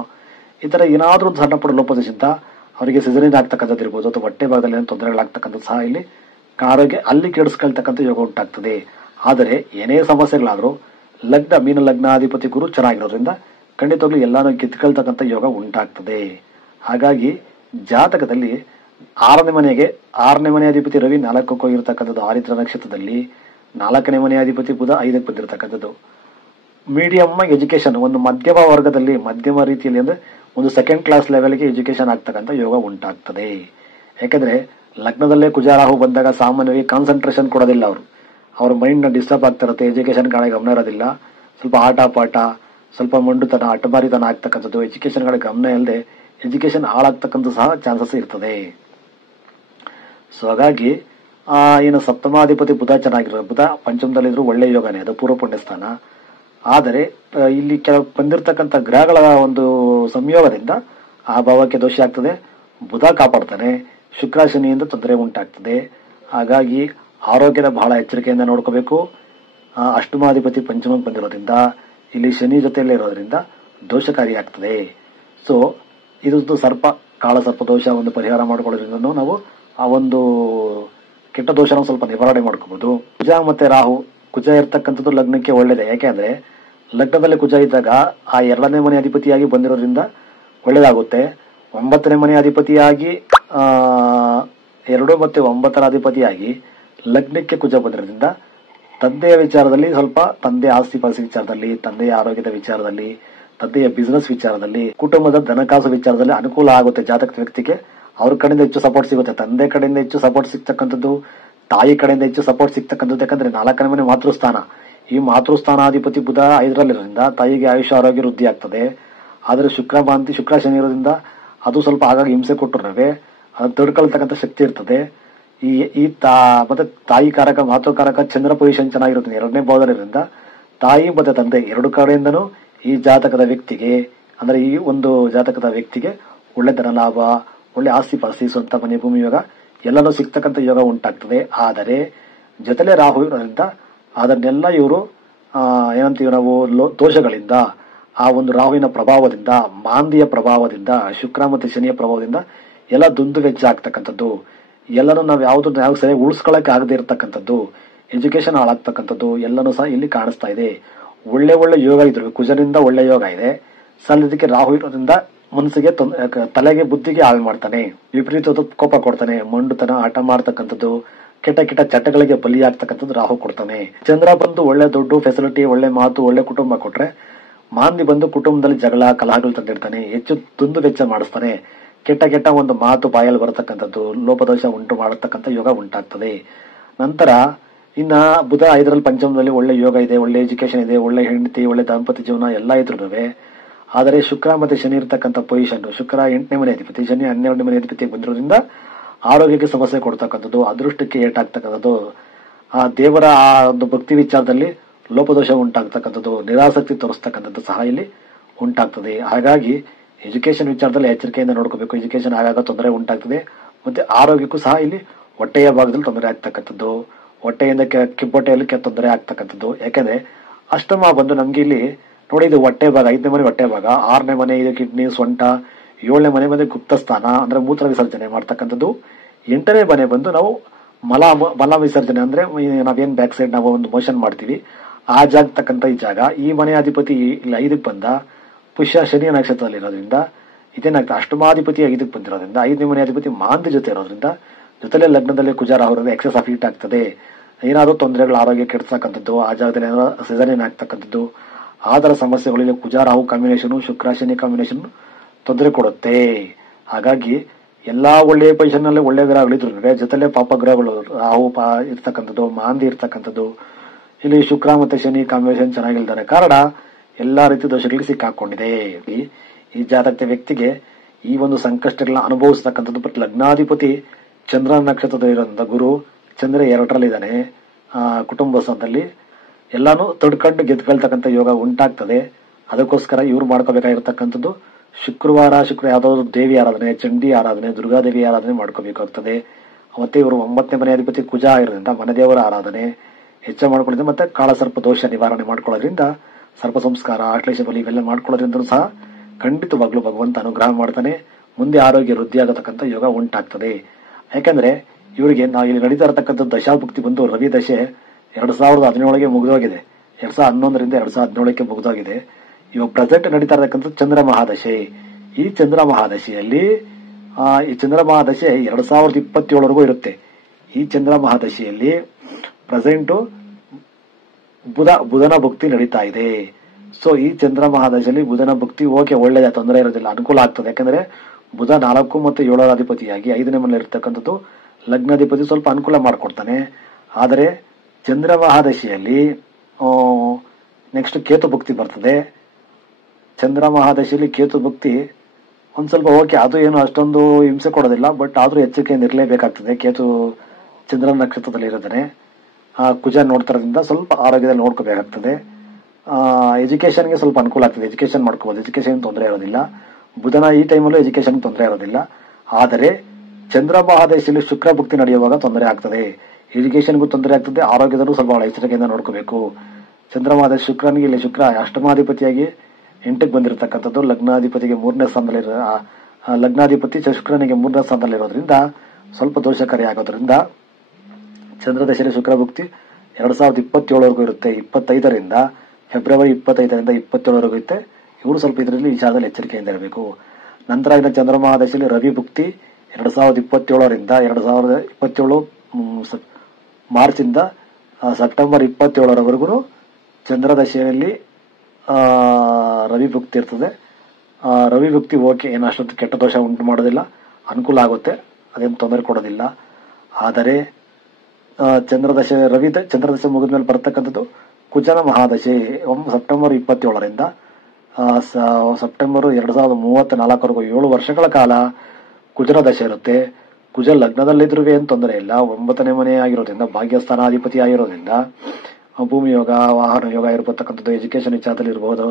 ಈ ತರ ಏನಾದ್ರೂ ಒಂದು ಸಣ್ಣ ಪುಟ್ಟ ಲೋಪದೋಷದಿಂದ ಅವರಿಗೆ ಸಿಸರಿನ್ ಆಗ್ತಕ್ಕಂಥದ್ದು ಇರ್ಬೋದು, ಅಥವಾ ಹೊಟ್ಟೆ ಭಾಗದಲ್ಲಿ ಏನೋ ತೊಂದರೆಗಳಾಗ್ತಕ್ಕಂಥದ್ದು ಸಹ ಇಲ್ಲಿ ಆರೋಗ್ಯ ಅಲ್ಲಿ ಕೆಡಿಸ್ಕೊಳ್ತಕ್ಕಂಥ ಯೋಗ ಉಂಟಾಗ್ತದೆ. ಆದರೆ ಏನೇ ಸಮಸ್ಯೆಗಳಾದ್ರೂ ಲಗ್ನ, ಮೀನ ಲಗ್ನಾಧಿಪತಿ ಗುರು ಚೆನ್ನಾಗಿರೋದ್ರಿಂದ ಖಂಡಿತವಾಗ್ಲೂ ಎಲ್ಲಾನು ಕಿತ್ಕೊಳ್ತಕ್ಕಂಥ ಯೋಗ ಉಂಟಾಗ್ತದೆ. ಹಾಗಾಗಿ ಜಾತಕದಲ್ಲಿ 6ನೇ ಮನೆ ಅಧಿಪತಿ ರವಿ 4ಕ್ಕೆ ಹೋಗಿರ್ತಕ್ಕಂಥದ್ದು, ಆರಿದ್ರ ನಕ್ಷತ್ರದಲ್ಲಿ 4ನೇ ಮನೆ ಅಧಿಪತಿ ಬುಧ 5ಕ್ಕೆ ಬಂದಿರತಕ್ಕಂಥದ್ದು. ಮೀಡಿಯಂ ಎಜುಕೇಶನ್, ಒಂದು ಮಧ್ಯಮ ವರ್ಗದಲ್ಲಿ, ಮಧ್ಯಮ ರೀತಿಯಲ್ಲಿ ಅಂದ್ರೆ ಒಂದು ಸೆಕೆಂಡ್ ಕ್ಲಾಸ್ ಲೆವೆಲ್ಗೆ ಎಜುಕೇಶನ್ ಆಗ್ತಕ್ಕಂಥ ಯೋಗ ಉಂಟಾಗ್ತದೆ. ಯಾಕಂದ್ರೆ ಲಗ್ನದಲ್ಲೇ ಕುಜಾರಾಹು ಬಂದಾಗ ಸಾಮಾನ್ಯವಾಗಿ ಕಾನ್ಸಂಟ್ರೇಷನ್ ಕೊಡೋದಿಲ್ಲ. ಅವ್ರ ಮೈಂಡ್ ಡಿಸ್ಟರ್ಬ್ ಆಗ್ತಿರುತ್ತೆ, ಎಜುಕೇಶನ್ ಕಡೆ ಗಮನ ಇರೋದಿಲ್ಲ, ಸ್ವಲ್ಪ ಆಟ ಪಾಠ, ಸ್ವಲ್ಪ ಮಂಡುತನ, ಅಟಮಾರಿತನ ಆಗ್ತಕ್ಕಂಥದ್ದು, ಎಜುಕೇಶನ್ ಕಡೆ ಗಮನ ಇಲ್ಲದೆ ಎಜುಕೇಶನ್ ಹಾಳಾಗ್ತಕ್ಕಂಥ ಸಹ ಚಾನ್ಸಸ್ ಇರ್ತದೆ. ಸೊ ಹಾಗಾಗಿ ಏನು ಸಪ್ತಮಾಧಿಪತಿ ಬುಧ ಚೆನ್ನಾಗಿರೋದು, ಬುಧ ಪಂಚಮದಲ್ಲಿದ್ರು ಒಳ್ಳೆ ಯೋಗನೇ, ಅದು ಪೂರ್ವ ಪುಣ್ಯ ಸ್ಥಾನ. ಆದರೆ ಇಲ್ಲಿ ಕೆಲವು ಬಂದಿರತಕ್ಕಂಥ ಗ್ರಹಗಳ ಒಂದು ಸಂಯೋಗದಿಂದ ಆ ಭಾವಕ್ಕೆ ದೋಷ ಆಗ್ತದೆ. ಬುಧ ಕಾಪಾಡ್ತಾನೆ, ಶುಕ್ರ ಶನಿಯಿಂದ ತೊಂದರೆ ಉಂಟಾಗ್ತದೆ. ಹಾಗಾಗಿ ಆರೋಗ್ಯದ ಬಹಳ ಎಚ್ಚರಿಕೆಯಿಂದ ನೋಡ್ಕೋಬೇಕು. ಅಷ್ಟಮಾಧಿಪತಿ ಪಂಚಮಕ್ಕೆ ಬಂದಿರೋದ್ರಿಂದ, ಇಲ್ಲಿ ಶನಿ ಜೊತೆಯಲ್ಲೇ ಇರೋದ್ರಿಂದ ದೋಷಕಾರಿಯಾಗ್ತದೆ. ಸೊ ಇದು ಕಾಳ ಸರ್ಪ ದೋಷ ಒಂದು ಪರಿಹಾರ ಮಾಡ್ಕೊಳ್ಳೋದ್ರಿಂದ ನಾವು ಆ ಒಂದು ಕೆಟ್ಟ ದೋಷನ ಸ್ವಲ್ಪ ನಿವಾರಣೆ ಮಾಡ್ಕೋಬಹುದು. ಕುಜ ಮತ್ತೆ ರಾಹು, ಕುಜ ಇರ್ತಕ್ಕಂಥದ್ದು ಲಗ್ನಕ್ಕೆ ಒಳ್ಳೇದೆ. ಯಾಕೆಂದ್ರೆ ಲಗ್ನದಲ್ಲಿ ಕುಜ ಇದ್ದಾಗ ಆ 2ನೇ ಮನೆ ಅಧಿಪತಿಯಾಗಿ ಬಂದಿರೋದ್ರಿಂದ ಒಳ್ಳೇದಾಗುತ್ತೆ. 9ನೇ ಮನೆ ಅಧಿಪತಿಯಾಗಿ 2 ಮತ್ತು 9ರ ಅಧಿಪತಿಯಾಗಿ ಲಗ್ನಕ್ಕೆ ಕುಜ ಬಂದಿರೋದ್ರಿಂದ ತಂದೆಯ ವಿಚಾರದಲ್ಲಿ ಸ್ವಲ್ಪ, ತಂದೆ ಆಸ್ತಿ ಪಾಸ್ತಿ ವಿಚಾರದಲ್ಲಿ, ತಂದೆಯ ಆರೋಗ್ಯದ ವಿಚಾರದಲ್ಲಿ, ತಂದೆಯ ಬಿಸಿನೆಸ್ ವಿಚಾರದಲ್ಲಿ, ಕುಟುಂಬದ ಧನಕಾಸು ವಿಚಾರದಲ್ಲಿ ಅನುಕೂಲ ಆಗುತ್ತೆ. ಜಾತಕ ವ್ಯಕ್ತಿಗೆ ಅವ್ರ ಕಡೆಯಿಂದ ಹೆಚ್ಚು ಸಪೋರ್ಟ್ ಸಿಗುತ್ತೆ, ತಂದೆ ಕಡೆಯಿಂದ ಹೆಚ್ಚು ಸಪೋರ್ಟ್ ಸಿಗ್ತಕ್ಕಂಥದ್ದು, ತಾಯಿ ಕಡೆಯಿಂದ ಹೆಚ್ಚು ಸಪೋರ್ಟ್ ಸಿಗ್ತಕ್ಕಂಥದ್ದು. ಯಾಕಂದ್ರೆ 4ನೇ ಮನೆ ಮಾತೃಸ್ಥಾನ, ಈ ಮಾತೃಸ್ಥಾನಾಧಿಪತಿ ಬುಧ 5ರಲ್ಲಿರೋದ್ರಿಂದ ತಾಯಿಗೆ ಆಯುಷ್ಯ ಆರೋಗ್ಯ ವೃದ್ಧಿ ಆಗ್ತದೆ. ಆದ್ರೆ ಶುಕ್ರ ಶನಿ ಇರೋದ್ರಿಂದ ಅದು ಸ್ವಲ್ಪ ಆಗಾಗ ಹಿಂಸೆ ಕೊಟ್ಟರೆ ಅದು ತಡ್ಕೊಳ್ತಕ್ಕಂಥ ಶಕ್ತಿ ಇರ್ತದೆ. ಮತ್ತೆ ತಾಯಿ ಕಾರಕ, ಮಾತೃಕಾರಕ ಚಂದ್ರ ಪೊಸಿಷನ್ ಚೆನ್ನಾಗಿರುತ್ತೆ 2ನೇ ಭಾವದಲ್ಲಿರೋದ್ರಿಂದ ತಾಯಿ ಮತ್ತೆ ತಂದೆ 2 ಕಡೆಯಿಂದನೂ ಈ ಜಾತಕದ ವ್ಯಕ್ತಿಗೆ, ಅಂದ್ರೆ ಈ ಒಂದು ಜಾತಕದ ವ್ಯಕ್ತಿಗೆ ಒಳ್ಳೆ ಧನ ಲಾಭ, ಒಳ್ಳೆ ಆಸ್ತಿ ಪಾಸ್ತಿ, ಸ್ವಂತ ಮನೆ ಭೂಮಿ ಯೋಗ ಎಲ್ಲನೂ ಸಿಗ್ತಕ್ಕಂಥ ಯೋಗ ಉಂಟಾಗ್ತದೆ. ಆದರೆ ಜೊತೆಲೆ ರಾಹು ಇರೋದ್ರಿಂದ ಅದನ್ನೆಲ್ಲ ಇವರು ಏನಂತೀವಿ ನಾವು ದೋಷಗಳಿಂದ, ಆ ಒಂದು ರಾಹುವಿನ ಪ್ರಭಾವದಿಂದ, ಮಾಂದಿಯ ಪ್ರಭಾವದಿಂದ, ಶುಕ್ರ ಮತ್ತೆ ಶನಿಯ ಪ್ರಭಾವದಿಂದ ಎಲ್ಲ ದುಂದು ವೆಚ್ಚ ಆಗ್ತಕ್ಕಂಥದ್ದು, ಎಲ್ಲನೂ ನಾವು ಯಾವ್ದು ಸರಿಯಾಗಿ ಉಳಿಸ್ಕೊಳಕ್ಕೆ ಆಗದೆ ಇರತಕ್ಕಂಥದ್ದು, ಎಜುಕೇಶನ್ ಹಾಳಾಗ್ತಕ್ಕಂಥದ್ದು ಎಲ್ಲನೂ ಸಹ ಇಲ್ಲಿ ಕಾಣಿಸ್ತಾ ಇದೆ. ಒಳ್ಳೆ ಯೋಗ ಇದ್ರು, ಕುಜನಿಂದ ಒಳ್ಳೆ ಯೋಗ ಇದೆ. ಸಲ್ಲದಕ್ಕೆ ರಾಹು ಇರೋದ್ರಿಂದ ಮನಸ್ಸಿಗೆ ತಲೆಗೆ ಬುದ್ಧಿಗೆ ಹಾಳು ಮಾಡ್ತಾನೆ, ವಿಪರೀತ ಕೋಪ ಕೊಡ್ತಾನೆ, ಮಂಡುತನ, ಆಟ ಮಾಡ್ತಕ್ಕಂಥದ್ದು, ಕೆಟ್ಟ ಚಟಗಳಿಗೆ ಬಲಿಯಾಗ್ತಕ್ಕಂಥದ್ದು ರಾಹು ಕೊಡ್ತಾನೆ. ಚಂದ್ರ ಬಂದು ಒಳ್ಳೆ ದುಡ್ಡು, ಫೆಸಿಲಿಟಿ, ಒಳ್ಳೆ ಮಾತು, ಒಳ್ಳೆ ಕುಟುಂಬ ಕೊಟ್ರೆ, ಮಾಂದಿ ಬಂದು ಕುಟುಂಬದಲ್ಲಿ ಜಗಳ ಕಲಹಗಳು ತಂದಿರ್ತಾನೆ, ಹೆಚ್ಚು ದುಂದು ವೆಚ್ಚ ಮಾಡಿಸ್ತಾನೆ, ಕೆಟ್ಟ ಒಂದು ಮಾತು ಬಾಯಲ್ಲಿ ಬರತಕ್ಕಂಥದ್ದು, ಲೋಪದೋಷ ಉಂಟು ಮಾಡತಕ್ಕಂಥ ಯೋಗ ಉಂಟಾಗ್ತದೆ. ನಂತರ ಇನ್ನ ಬುಧ 5ರಲ್ಲಿ ಪಂಚಮದಲ್ಲಿ ಒಳ್ಳೆ ಯೋಗ ಇದೆ, ಒಳ್ಳೆ ಎಜುಕೇಶನ್ ಇದೆ, ಒಳ್ಳೆ ಹೆಂಡತಿ, ಒಳ್ಳೆ ದಾಂಪತ್ಯ ಜೀವನ ಎಲ್ಲ ಇದ್ರುವೆ. ಆದರೆ ಶುಕ್ರ ಮತ್ತೆ ಶನಿ ಇರ್ತಕ್ಕಂಥ ಪೊಸಿಷನ್, ಶುಕ್ರ 8ನೇ ಮನೆ ಅಧಿಪತಿ, ಶನಿ 12ನೇ ಮನೆ ಅಧಿಪತಿಗೆ ಬಂದಿರೋದ್ರಿಂದ ಆರೋಗ್ಯಕ್ಕೆ ಸಮಸ್ಯೆ ಕೊಡ್ತಕ್ಕಂಥದ್ದು, ಅದೃಷ್ಟಕ್ಕೆ ಏಟಾಗ್ತಕ್ಕಂಥದ್ದು, ಆ ದೇವರ ಆ ಒಂದು ಭಕ್ತಿ ವಿಚಾರದಲ್ಲಿ ಲೋಪದೋಷ ಉಂಟಾಗ್ತಕ್ಕಂಥದ್ದು, ನಿರಾಸಕ್ತಿ ತೋರಿಸ್ತಕ್ಕಂಥದ್ದು ಸಹ ಇಲ್ಲಿ ಉಂಟಾಗ್ತದೆ. ಹಾಗಾಗಿ ಎಜುಕೇಶನ್ ವಿಚಾರದಲ್ಲಿ ಎಚ್ಚರಿಕೆಯಿಂದ ನೋಡ್ಕೋಬೇಕು. ಎಜುಕೇಶನ್ ಆಗಾಗ ತೊಂದರೆ ಉಂಟಾಗ್ತದೆ. ಮತ್ತೆ ಆರೋಗ್ಯಕ್ಕೂ ಸಹ ಇಲ್ಲಿ ಹೊಟ್ಟೆಯ ಭಾಗದಲ್ಲಿ ತೊಂದರೆ ಆಗ್ತಕ್ಕಂಥದ್ದು, ಹೊಟ್ಟೆಯಿಂದ ಕಿಬ್ಬೊಟ್ಟೆಯಲ್ಲಿ ತೊಂದರೆ ಆಗ್ತಕ್ಕಂಥದ್ದು. ಯಾಕಂದ್ರೆ ಅಷ್ಟಮ ಬಂದು ನಮ್ಗೆ ಇಲ್ಲಿ ನೋಡಿ, ಇದು ಹೊಟ್ಟೆ ಭಾಗ, 5ನೇ ಮನೆ ಹೊಟ್ಟೆ ಭಾಗ, 6ನೇ ಮನೆ ಇದು ಕಿಡ್ನಿ, ಸೊಂಟ, 7ನೇ ಮನೆ ಬಂದು ಗುಪ್ತ ಸ್ಥಾನ ಅಂದ್ರೆ ಮೂತ್ರ ವಿಸರ್ಜನೆ ಮಾಡ್ತಕ್ಕಂಥದ್ದು, 8ನೇ ಮನೆ ಬಂದು ನಾವು ಮಲ ವಿಸರ್ಜನೆ ಅಂದ್ರೆ ನಾವೇನ್ ಬ್ಯಾಕ್ ಸೈಡ್ ನಾವು ಒಂದು ಮೋಷನ್ ಮಾಡ್ತೀವಿ ಆ ಜಾಗತಕ್ಕಂಥ ಈ ಜಾಗ. ಈ ಮನೆ ಅಧಿಪತಿ ಇಲ್ಲಿ 5ಕ್ಕೆ ಬಂದ, ಪುಷ್ಯ ಶನಿಯ ನಕ್ಷತ್ರದಲ್ಲಿ ಇರೋದ್ರಿಂದ ಇದೇನಾಗ್ತದೆ, ಅಷ್ಟಮಾಧಿಪತಿ 5ಕ್ಕೆ ಬಂದಿರೋದ್ರಿಂದ, 5ನೇ ಮನೆ ಅಧಿಪತಿ ಮಾಂದಿ ಜೊತೆ ಇರೋದ್ರಿಂದ, ಜೊತೆಲೆ ಲಗ್ನದಲ್ಲಿ ಕುಜಾರ ಅವರಲ್ಲಿ ಎಕ್ಸೆಸ್ ಆಫ್ ಹೀಟ್ ಆಗ್ತದೆ. ಏನಾದ್ರು ತೊಂದರೆಗಳು, ಆರೋಗ್ಯ ಕೆಡ್ತಕ್ಕಂಥದ್ದು, ಆ ಜಾಗದಲ್ಲಿ ಏನಾದ್ರು ಸಿಸರೇನ್ ಆಗ್ತಕ್ಕಂಥದ್ದು, ಆದರ ಸಮಸ್ಯೆಗಳಲ್ಲಿ ಕುಜಾರಾಹು ಕಾಂಬಿನೇಷನ್, ಶುಕ್ರ ಶನಿ ಕಾಂಬಿನೇಷನ್ ತೊಂದರೆ ಕೊಡುತ್ತೆ. ಹಾಗಾಗಿ ಎಲ್ಲಾ ಒಳ್ಳೆಯ ಪೊಸಿಷನ್ ನಲ್ಲಿ ಒಳ್ಳೆ ಗ್ರಹಗಳಿದ್ರು ಜೊತೆಲೆ ಪಾಪ ಗ್ರಹಗಳು ರಾಹು ಇರ್ತಕ್ಕಂಥದ್ದು, ಮಾಂದಿ ಇರ್ತಕ್ಕಂಥದ್ದು, ಇಲ್ಲಿ ಶುಕ್ರ ಮತ್ತೆ ಶನಿ ಕಾಂಬಿನೇಷನ್ ಚೆನ್ನಾಗಿಲ್ದಾನೆ ಕಾರಣ ಎಲ್ಲಾ ರೀತಿ ದೋಷಗಳಿಗೆ ಸಿಕ್ಕಾಕೊಂಡಿದೆ. ಈ ಜಾತಕದ ವ್ಯಕ್ತಿಗೆ ಈ ಒಂದು ಸಂಕಷ್ಟಗಳನ್ನ ಅನುಭವಿಸತಕ್ಕಂಥದ್ದು. ಬಟ್ ಲಗ್ನಾಧಿಪತಿ ಚಂದ್ರ ನಕ್ಷತ್ರದಲ್ಲಿರೋದ್ರಿಂದ ಗುರು ಚಂದ್ರ 2ರಲ್ಲಿದ್ದಾನೆ, ಕುಟುಂಬ ಸ್ಥಾನದಲ್ಲಿ ಎಲ್ಲಾನು ತಡ್ಕೊಂಡು ಗೆದ್ಕೊಳ್ತಕ್ಕಂಥ ಯೋಗ ಉಂಟಾಗ್ತದೆ. ಅದಕ್ಕೋಸ್ಕರ ಇವ್ರು ಮಾಡ್ಕೋಬೇಕಾಗಿರ್ತಕ್ಕಂಥದ್ದು ಶುಕ್ರ ಯಾವ್ದಾದ್ರು ದೇವಿ ಆರಾಧನೆ, ಚಂಡಿ ಆರಾಧನೆ, ದುರ್ಗಾದೇವಿ ಆರಾಧನೆ ಮಾಡ್ಕೋಬೇಕಾಗ್ತದೆ. ಮತ್ತೆ ಇವರು 9ನೇ ಮನೆ ಅಧಿಪತಿ ಕುಜ ಇರೋದ್ರಿಂದ ಮನೆದೇವರ ಆರಾಧನೆ ಹೆಚ್ಚು ಮಾಡ್ಕೊಳ್ಳೋದ್ರಿಂದ, ಮತ್ತೆ ಕಾಳಸರ್ಪ ದೋಷ ನಿವಾರಣೆ ಮಾಡ್ಕೊಳ್ಳೋದ್ರಿಂದ, ಸರ್ಪ ಸಂಸ್ಕಾರ, ಆಶ್ಲೇಷ ಬಲಿ ಇವೆಲ್ಲ ಮಾಡ್ಕೊಳ್ಳೋದ್ರಿಂದ ಸಹ ಖಂಡಿತವಾಗ್ಲೂ ಭಗವಂತ ಅನುಗ್ರಹ ಮಾಡ್ತಾನೆ. ಮುಂದೆ ಆರೋಗ್ಯ ವೃದ್ಧಿ ಆಗತಕ್ಕಂಥ ಯೋಗ ಉಂಟಾಗ್ತದೆ. ಯಾಕಂದ್ರೆ ಇವರಿಗೆ ನಾವು ಇಲ್ಲಿ ನಡೀತಾ ಇರತಕ್ಕಂಥ ದಶಾಭುಕ್ತಿ ಬಂದು ರವಿ ದಶೆ 2017ಗೆ ಮುಗಿದೋಗಿದೆ, 2011ರಿಂದ 2017ಕ್ಕೆ ಮುಗಿದೋಗಿದೆ. ಇವಾಗ ಪ್ರೆಸೆಂಟ್ ನಡೀತಾ ಇರತಕ್ಕಂಥ ಚಂದ್ರ ಮಹಾದಶೆ. ಈ ಚಂದ್ರ ಮಹಾದಶೆಯಲ್ಲಿ ಈ ಚಂದ್ರ ಮಹಾದಶೆ 2027ವರೆಗೂ ಇರುತ್ತೆ. ಈ ಚಂದ್ರ ಮಹಾದಶೆಯಲ್ಲಿ ಪ್ರೆಸೆಂಟು ಬುಧನ ಭುಕ್ತಿ ನಡೀತಾ ಇದೆ. ಸೊ ಈ ಚಂದ್ರ ಮಹಾದಶೆಯಲ್ಲಿ ಬುಧನ ಭುಕ್ತಿ ಓಕೆ, ಒಳ್ಳೆಯ ತೊಂದರೆ ಇರೋದಿಲ್ಲ, ಅನುಕೂಲ ಆಗ್ತದೆ. ಯಾಕಂದ್ರೆ ಬುಧ 4 ಮತ್ತು 7ರ ಅಧಿಪತಿಯಾಗಿ 5ನೇ ಮನೆಯಲ್ಲಿ ಇರ್ತಕ್ಕಂಥದ್ದು ಲಗ್ನಾಧಿಪತಿ ಸ್ವಲ್ಪ ಅನುಕೂಲ ಮಾಡಿಕೊಡ್ತಾನೆ. ಆದರೆ ಚಂದ್ರ ಮಹಾದಶೆಯಲ್ಲಿ ನೆಕ್ಸ್ಟ್ ಕೇತು ಭುಕ್ತಿ ಬರ್ತದೆ. ಚಂದ್ರ ಮಹಾದಶೆಯಲ್ಲಿ ಕೇತು ಭುಕ್ತಿ ಒಂದ್ ಸ್ವಲ್ಪ ಓಕೆ, ಅದು ಏನು ಅಷ್ಟೊಂದು ಹಿಂಸೆ ಕೊಡೋದಿಲ್ಲ, ಬಟ್ ಆದ್ರೂ ಎಚ್ಚರಿಕೆಯಿಂದ ಇರಲೇಬೇಕಾಗ್ತದೆ. ಕೇತು ಚಂದ್ರನ ನಕ್ಷತ್ರದಲ್ಲಿ ಇರೋದನೆ ಕುಜ ನೋಡ್ತಾರದ್ರಿಂದ ಸ್ವಲ್ಪ ಆರೋಗ್ಯದಲ್ಲಿ ನೋಡ್ಕೋಬೇಕಾಗ್ತದೆ. ಎಜುಕೇಶನ್ಗೆ ಸ್ವಲ್ಪ ಅನುಕೂಲ ಆಗ್ತದೆ, ಎಜುಕೇಶನ್ ಮಾಡ್ಕೋಬಹುದು, ಎಜುಕೇಶನ್ ತೊಂದರೆ ಇರೋದಿಲ್ಲ. ಬುಧನ ಈ ಟೈಮಲ್ಲೂ ಎಜುಕೇಶನ್ ತೊಂದರೆ ಇರೋದಿಲ್ಲ. ಆದರೆ ಚಂದ್ರ ಮಹಾದಶೆಯಲ್ಲಿ ಶುಕ್ರ ಭುಕ್ತಿ ನಡೆಯುವಾಗ ತೊಂದರೆ ಆಗ್ತದೆ, ಎಜುಕೇಶನ್ಗೂ ತೊಂದರೆ ಆಗ್ತದೆ, ಆರೋಗ್ಯದಲ್ಲೂ ಸ್ವಲ್ಪ ಎಚ್ಚರಿಕೆಯಿಂದ ನೋಡ್ಕೋಬೇಕು. ಚಂದ್ರ ಮಹಾದಶೆ ಶುಕ್ರನಿಗೆ ಇಲ್ಲಿ ಶುಕ್ರ ಅಷ್ಟಮಾಧಿಪತಿಯಾಗಿ 8ಕ್ಕೆ ಬಂದಿರತಕ್ಕಂಥದ್ದು, ಲಗ್ನಾಧಿಪತಿಗೆ 3ನೇ ಸ್ಥಾನದಲ್ಲಿ ಲಗ್ನಾಧಿಪತಿ ಶುಕ್ರನಿಗೆ 3ನೇ ಸ್ಥಾನದಲ್ಲಿರೋದ್ರಿಂದ ಸ್ವಲ್ಪ ದೋಷಕಾರಿ ಆಗೋದ್ರಿಂದ ಚಂದ್ರದಶೆಯಲ್ಲಿ ಶುಕ್ರ ಭುಕ್ತಿ 2027ವರೆಗೂ ಇರುತ್ತೆ. 25ರಿಂದ ಫೆಬ್ರವರಿ 25ರಿಂದ 27ವರೆಗೂ ಇರುತ್ತೆ. ಇವರು ಸ್ವಲ್ಪ ಇದರಲ್ಲಿ ವಿಚಾರದಲ್ಲಿ ಎಚ್ಚರಿಕೆಯಿಂದ ಇರಬೇಕು. ನಂತರ ಇನ್ನು ಚಂದ್ರ ಮಹಾದಶೆಯಲ್ಲಿ ರವಿ ಭುಕ್ತಿ 2027ರಿಂದ 2027 ಮಾರ್ಚ್ ಇಂದ ಸೆಪ್ಟೆಂಬರ್ 27ರವರೆಗೂ ಚಂದ್ರದಶೆಯಲ್ಲಿ ರವಿ ಭುಕ್ತಿ ಇರ್ತದೆ. ರವಿ ಭುಕ್ತಿ ಓಕೆ, ಏನು ಅಷ್ಟೊಂದು ಕೆಟ್ಟ ದೋಷ ಉಂಟು ಮಾಡೋದಿಲ್ಲ, ಅನುಕೂಲ ಆಗುತ್ತೆ, ಅದೇನು ತೊಂದರೆ ಕೊಡೋದಿಲ್ಲ. ಆದರೆ ಚಂದ್ರದಶೆ ಮುಗಿದ ಮೇಲೆ ಬರ್ತಕ್ಕಂಥದ್ದು ಕುಜನ ಮಹಾದಶೆ ಸೆಪ್ಟೆಂಬರ್ 27ರಿಂದ ಸೆಪ್ಟೆಂಬರ್ 2034ವರೆಗೂ 7 ವರ್ಷಗಳ ಕಾಲ ಕುಜನ ದಶೆ ಇರುತ್ತೆ. ಕುಜ ಲಗ್ನದಲ್ಲಿದ್ರೂ ಏನು ತೊಂದರೆ ಇಲ್ಲ, 9ನೇ ಮನೆ ಆಗಿರೋದ್ರಿಂದ, ಭಾಗ್ಯಸ್ಥಾನಾಧಿಪತಿ ಆಗಿರೋದ್ರಿಂದ ಭೂಮಿ ಯೋಗ, ವಾಹನ ಯೋಗ ಇರತಕ್ಕಂಥದ್ದು, ಎಜುಕೇಶನ್ ವಿಚಾರದಲ್ಲಿ ಇರಬಹುದು,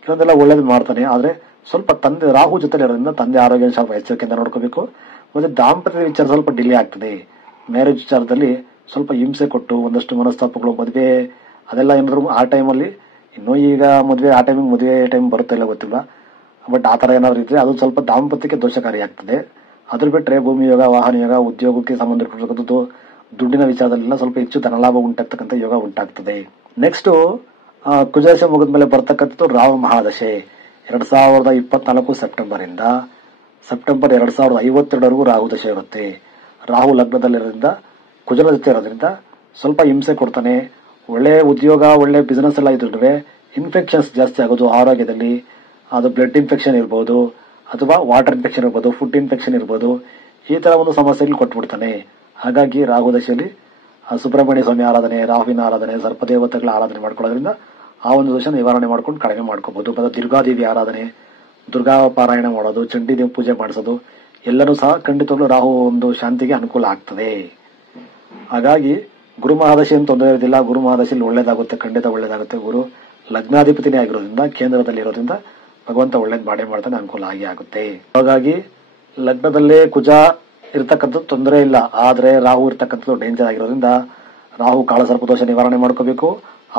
ಕೆಲವೊಂದೆಲ್ಲ ಒಳ್ಳೇದು ಮಾಡ್ತಾನೆ. ಆದ್ರೆ ಸ್ವಲ್ಪ ತಂದೆ ರಾಹು ಜೊತೆ ಇರೋದ್ರಿಂದ ತಂದೆ ಆರೋಗ್ಯ ಸ್ವಲ್ಪ ಎಚ್ಚರಿಕೆಯಿಂದ ನೋಡ್ಕೋಬೇಕು. ಮತ್ತೆ ದಾಂಪತ್ಯ ವಿಚಾರ ಸ್ವಲ್ಪ ಡಿಲೇ ಆಗ್ತದೆ. ಮ್ಯಾರೇಜ್ ವಿಚಾರದಲ್ಲಿ ಸ್ವಲ್ಪ ಹಿಂಸೆ ಕೊಟ್ಟು ಒಂದಷ್ಟು ಮನಸ್ತಾಪಗಳು, ಮದುವೆ ಅದೆಲ್ಲ ಏನಾದ್ರು ಆ ಟೈಮಲ್ಲಿ, ಇನ್ನೂ ಈಗ ಮದುವೆ ಆ ಟೈಮಿಗೆ ಮದುವೆ ಟೈಮ್ ಬರುತ್ತೆ ಇಲ್ಲ ಗೊತ್ತಿಲ್ಲ, ಬಟ್ ಆ ತರ ಏನಾದ್ರು ಇದ್ರೆ ಅದು ಸ್ವಲ್ಪ ದಾಂಪತ್ಯಕ್ಕೆ ದೋಷಕಾರಿ ಆಗ್ತದೆ. ಅದ್ರ ಬಿಟ್ರೆ ಭೂಮಿ ಯೋಗ, ವಾಹನ ಯೋಗ, ಉದ್ಯೋಗಕ್ಕೆ ಸಂಬಂಧಪಟ್ಟಿರ್ತಕ್ಕಂಥದ್ದು, ದುಡ್ಡಿನ ವಿಚಾರದಲ್ಲೆಲ್ಲ ಸ್ವಲ್ಪ ಹೆಚ್ಚು ಧನಲಾಭ ಉಂಟಾಗ್ತಕ್ಕಂಥ ಯೋಗ ಉಂಟಾಗ್ತದೆ. ನೆಕ್ಸ್ಟ್ ಕುಜದಶೆ ಮುಗಿದ್ಮೇಲೆ ಬರ್ತಕ್ಕಂಥದ್ದು ರಾಹು ಮಹಾದಶೆ 2024 ಸೆಪ್ಟೆಂಬರ್ ಇಂದ ಸೆಪ್ಟೆಂಬರ್ 2052ವರೆಗೂ ರಾಹು ದಶೆ ಇರುತ್ತೆ. ರಾಹು ಲಗ್ನದಲ್ಲಿರೋದ್ರಿಂದ ಕುಜನ ಜೊತೆ ಇರೋದ್ರಿಂದ ಸ್ವಲ್ಪ ಹಿಂಸೆ ಕೊಡ್ತಾನೆ. ಒಳ್ಳೆ ಉದ್ಯೋಗ, ಒಳ್ಳೆ ಬಿಸಿನೆಸ್ ಎಲ್ಲ ಇದ್ರೆ ಇನ್ಫೆಕ್ಷನ್ಸ್ ಜಾಸ್ತಿ ಆಗೋದು ಆರೋಗ್ಯದಲ್ಲಿ, ಅದು ಬ್ಲಡ್ ಇನ್ಫೆಕ್ಷನ್ ಇರ್ಬೋದು, ಅಥವಾ ವಾಟರ್ ಇನ್ಫೆಕ್ಷನ್ ಇರ್ಬೋದು, ಫುಡ್ ಇನ್ಫೆಕ್ಷನ್ ಇರ್ಬೋದು, ಈ ತರ ಒಂದು ಸಮಸ್ಯೆಗಳು ಕೊಟ್ಬಿಡ್ತಾನೆ. ಹಾಗಾಗಿ ರಾಹು ದಶೆಯಲ್ಲಿ ಸುಬ್ರಹ್ಮಣ್ಯ ಸ್ವಾಮಿ ಆರಾಧನೆ, ರಾಹುವಿನ ಆರಾಧನೆ, ಸರ್ಪದೇವತೆಗಳ ಆರಾಧನೆ ಮಾಡ್ಕೊಳ್ಳೋದ್ರಿಂದ ಆ ಒಂದು ದೋಷ ನಿವಾರಣೆ ಮಾಡ್ಕೊಂಡು ಕಡಿಮೆ ಮಾಡ್ಕೋಬಹುದು. ಮತ್ತೆ ದುರ್ಗಾದೇವಿ ಆರಾಧನೆ, ದುರ್ಗಾ ಪಾರಾಯಣ ಮಾಡೋದು, ಚಂಡಿದೇವಿ ಪೂಜೆ ಮಾಡಿಸೋದು ಎಲ್ಲನೂ ಸಹ ಖಂಡಿತವಾಗ್ಲೂ ರಾಹು ಒಂದು ಶಾಂತಿಗೆ ಅನುಕೂಲ ಆಗ್ತದೆ. ಹಾಗಾಗಿ ಗುರು ಮಹಾದಶೆ ಏನು ತೊಂದರೆ ಇರೋದಿಲ್ಲ, ಗುರು ಮಹಾದಶೆಯಲ್ಲಿ ಒಳ್ಳೇದಾಗುತ್ತೆ, ಖಂಡಿತ ಒಳ್ಳೇದಾಗುತ್ತೆ. ಗುರು ಲಗ್ನಾಧಿಪತಿನೇ ಆಗಿರೋದ್ರಿಂದ, ಕೇಂದ್ರದಲ್ಲಿ ಇರೋದ್ರಿಂದ ಭಗವಂತ ಒಳ್ಳೇದ್ ಮಾಡೇ ಮಾಡ್ತಾನೆ, ಅನುಕೂಲ ಆಗಿ ಆಗುತ್ತೆ. ಹಾಗಾಗಿ ಲಗ್ನದಲ್ಲೇ ಕುಜ ಇರ್ತಕ್ಕಂಥದ್ದು ತೊಂದರೆ ಇಲ್ಲ, ಆದ್ರೆ ರಾಹು ಇರ್ತಕ್ಕಂಥದ್ದು ಡೇಂಜರ್ ಆಗಿರೋದ್ರಿಂದ ರಾಹು ಕಾಳಸರ್ಪ ದೋಷ ನಿವಾರಣೆ ಮಾಡ್ಕೋಬೇಕು.